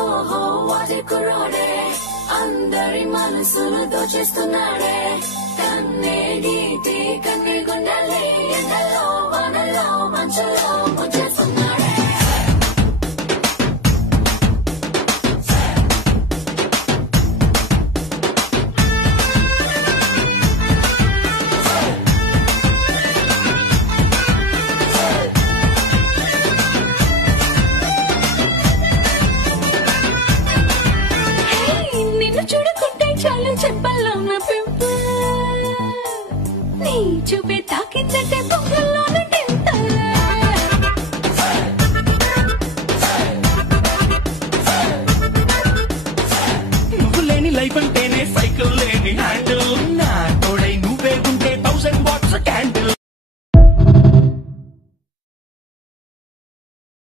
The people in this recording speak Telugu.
ఓహో వాటి కుర్రోడే అందరి మనసును దోచేస్తున్నాడే కన్నే గీతి కన్నే గుండెల్ని ఎండలో వానలో మంచులో ముంచేస్తున్నాడే చాలు చెప్పల్లో నా పింపుల్ నీ చూపే తాకిందంటే